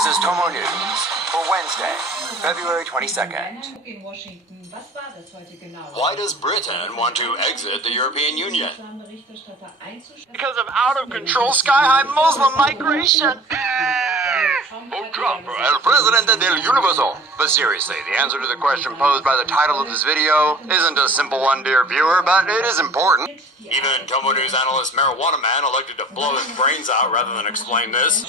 This is Tomonews for Wednesday, February 22nd. Why does Britain want to exit the European Union? Because of out-of-control sky-high Muslim migration. Trump, el presidente del universo. But seriously, the answer to the question posed by the title of this video isn't a simple one, dear viewer, but it is important. Even Tomonews analyst Marijuana Man elected to blow his brains out rather than explain this.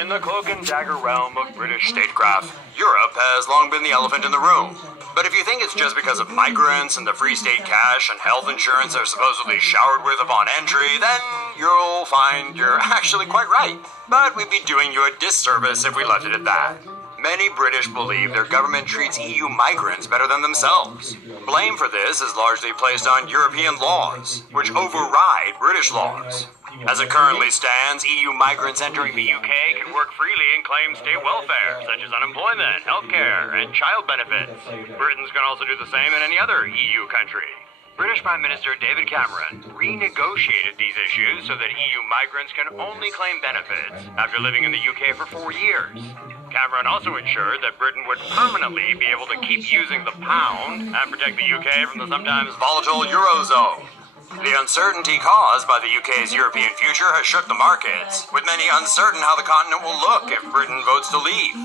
In the cloak and dagger realm of British statecraft, Europe has long been the elephant in the room. But if you think it's just because of migrants and the free state cash and health insurance they're supposedly showered with upon entry, then you'll find you're actually quite right. But we'd be doing you a disservice if we left it at that. Many British believe their government treats EU migrants better than themselves. Blame for this is largely placed on European laws, which override British laws. As it currently stands, EU migrants entering the UK can work freely and claim state welfare, such as unemployment, healthcare, and child benefits. Britons can also do the same in any other EU country. British Prime Minister David Cameron renegotiated these issues so that EU migrants can only claim benefits after living in the UK for 4 years. Cameron also ensured that Britain would permanently be able to keep using the pound and protect the UK from the sometimes volatile Eurozone. The uncertainty caused by the UK's European future has shook the markets, with many uncertain how the continent will look if Britain votes to leave.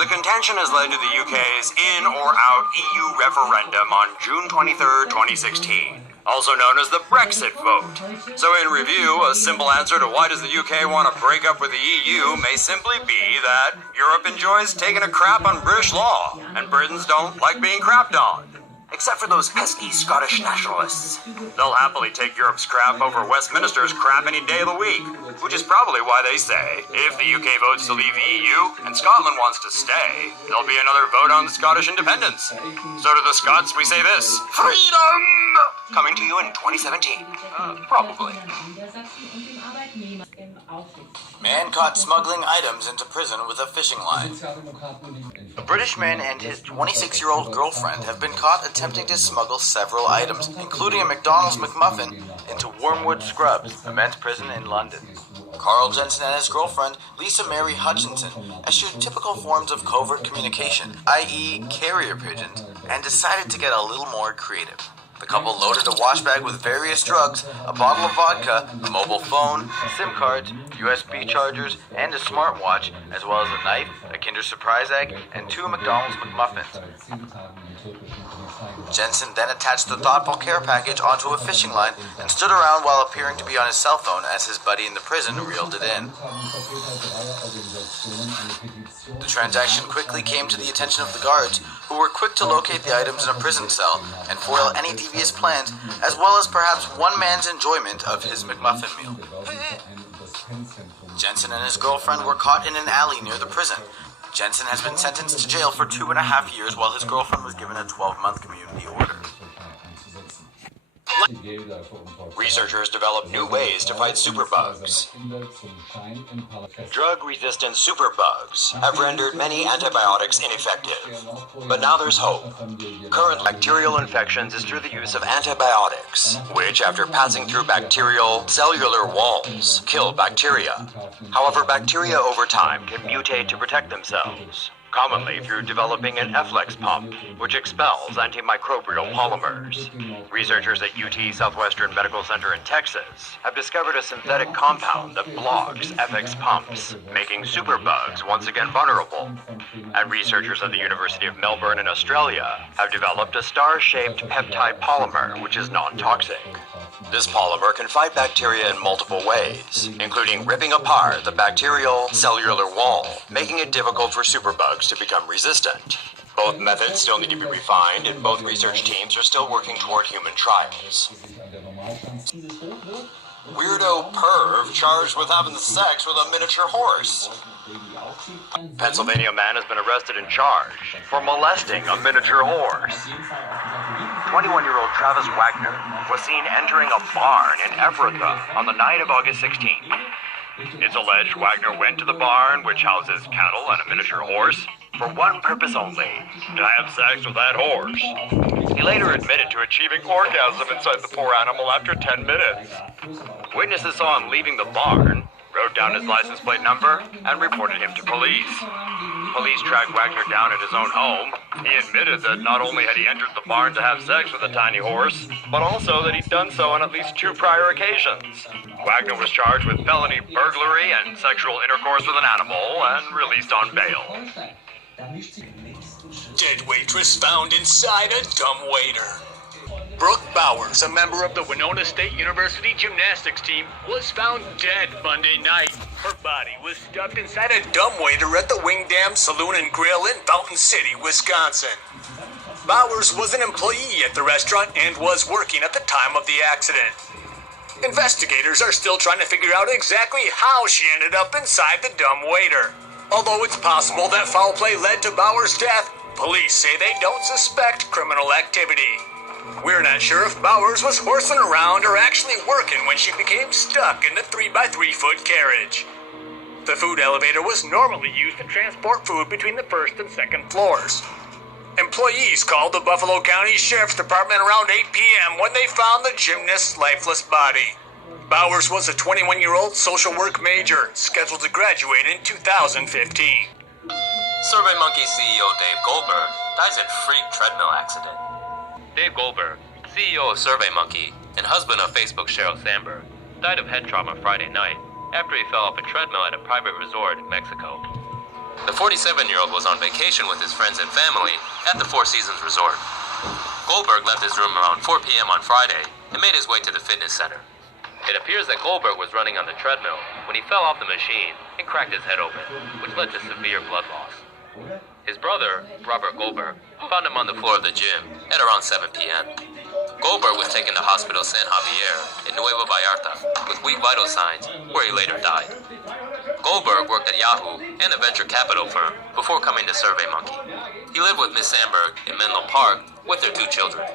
The contention has led to the UK's in or out EU referendum on June 23, 2016, also known as the Brexit vote. So in review, a simple answer to why does the UK want to break up with the EU may simply be that Europe enjoys taking a crap on British law, and Britons don't like being crapped on. Except for those pesky Scottish nationalists. They'll happily take Europe's crap over Westminster's crap any day of the week, which is probably why they say, if the UK votes to leave the EU and Scotland wants to stay, there'll be another vote on Scottish independence. So to the Scots, we say this: freedom! Coming to you in 2017. Probably. Man caught smuggling items into prison with a fishing line. A British man and his 26-year-old girlfriend have been caught attempting to smuggle several items, including a McDonald's McMuffin, into Wormwood Scrubs, a men's prison in London. Carl Jensen and his girlfriend, Lisa Mary Hutchinson, eschewed typical forms of covert communication, i.e. carrier pigeons, and decided to get a little more creative. The couple loaded a wash bag with various drugs, a bottle of vodka, a mobile phone, SIM cards, USB chargers, and a smartwatch, as well as a knife, a Kinder Surprise egg, and 2 McDonald's McMuffins. Jensen then attached the thoughtful care package onto a fishing line and stood around while appearing to be on his cell phone as his buddy in the prison reeled it in. The transaction quickly came to the attention of the guards, who were quick to locate the items in a prison cell and foil any devious plans, as well as perhaps one man's enjoyment of his McMuffin meal. Jensen and his girlfriend were caught in an alley near the prison. Jensen has been sentenced to jail for 2.5 years, while his girlfriend was given a 12-month community order. Researchers develop new ways to fight superbugs. Drug-resistant superbugs have rendered many antibiotics ineffective. But now there's hope. Current bacterial infections is through the use of antibiotics, which, after passing through bacterial cellular walls, kill bacteria. However, bacteria over time can mutate to protect themselves, commonly through developing an Efflex pump, which expels antimicrobial polymers. Researchers at UT Southwestern Medical Center in Texas have discovered a synthetic compound that blocks Efflex pumps, making superbugs once again vulnerable. And researchers at the University of Melbourne in Australia have developed a star-shaped peptide polymer, which is non-toxic. This polymer can fight bacteria in multiple ways, including ripping apart the bacterial cellular wall, making it difficult for superbugs to become resistant. Both methods still need to be refined, and both research teams are still working toward human trials. Weirdo perv charged with having sex with a miniature horse. Pennsylvania man has been arrested and charged for molesting a miniature horse. 21-year-old Travis Wagner was seen entering a barn in Ephrata on the night of August 16th. It's alleged Wagner went to the barn, which houses cattle and a miniature horse, for one purpose only, to have sex with that horse. He later admitted to achieving orgasm inside the poor animal after 10 minutes. Witnesses saw him leaving the barn, wrote down his license plate number, and reported him to police. Police tracked Wagner down at his own home. He admitted that not only had he entered the barn to have sex with a tiny horse, but also that he'd done so on at least 2 prior occasions. Wagner was charged with felony burglary and sexual intercourse with an animal and released on bail. Dead waitress found inside a dumbwaiter. Brooke Bowers, a member of the Winona State University gymnastics team, was found dead Monday night. Her body was stuffed inside a dumbwaiter at the Wing Dam Saloon and Grill in Fountain City, Wisconsin. Bowers was an employee at the restaurant and was working at the time of the accident. Investigators are still trying to figure out exactly how she ended up inside the dumbwaiter. Although it's possible that foul play led to Bowers' death, police say they don't suspect criminal activity. We're not sure if Bowers was horsing around or actually working when she became stuck in the 3x3-foot carriage. The food elevator was normally used to transport food between the first and second floors. Employees called the Buffalo County Sheriff's Department around 8 p.m. when they found the gymnast's lifeless body. Bowers was a 21-year-old social work major, scheduled to graduate in 2015. SurveyMonkey CEO Dave Goldberg dies in freak treadmill accident. Dave Goldberg, CEO of SurveyMonkey and husband of Facebook Sheryl Sandberg, died of head trauma Friday night after he fell off a treadmill at a private resort in Mexico. The 47-year-old was on vacation with his friends and family at the Four Seasons Resort. Goldberg left his room around 4 p.m. on Friday and made his way to the fitness center. It appears that Goldberg was running on the treadmill when he fell off the machine and cracked his head open, which led to severe blood loss. His brother, Robert Goldberg, found him on the floor of the gym at around 7 p.m. Goldberg was taken to Hospital San Javier in Nueva Vallarta with weak vital signs, where he later died. Goldberg worked at Yahoo and a venture capital firm before coming to SurveyMonkey. He lived with Miss Sandberg in Menlo Park with their 2 children.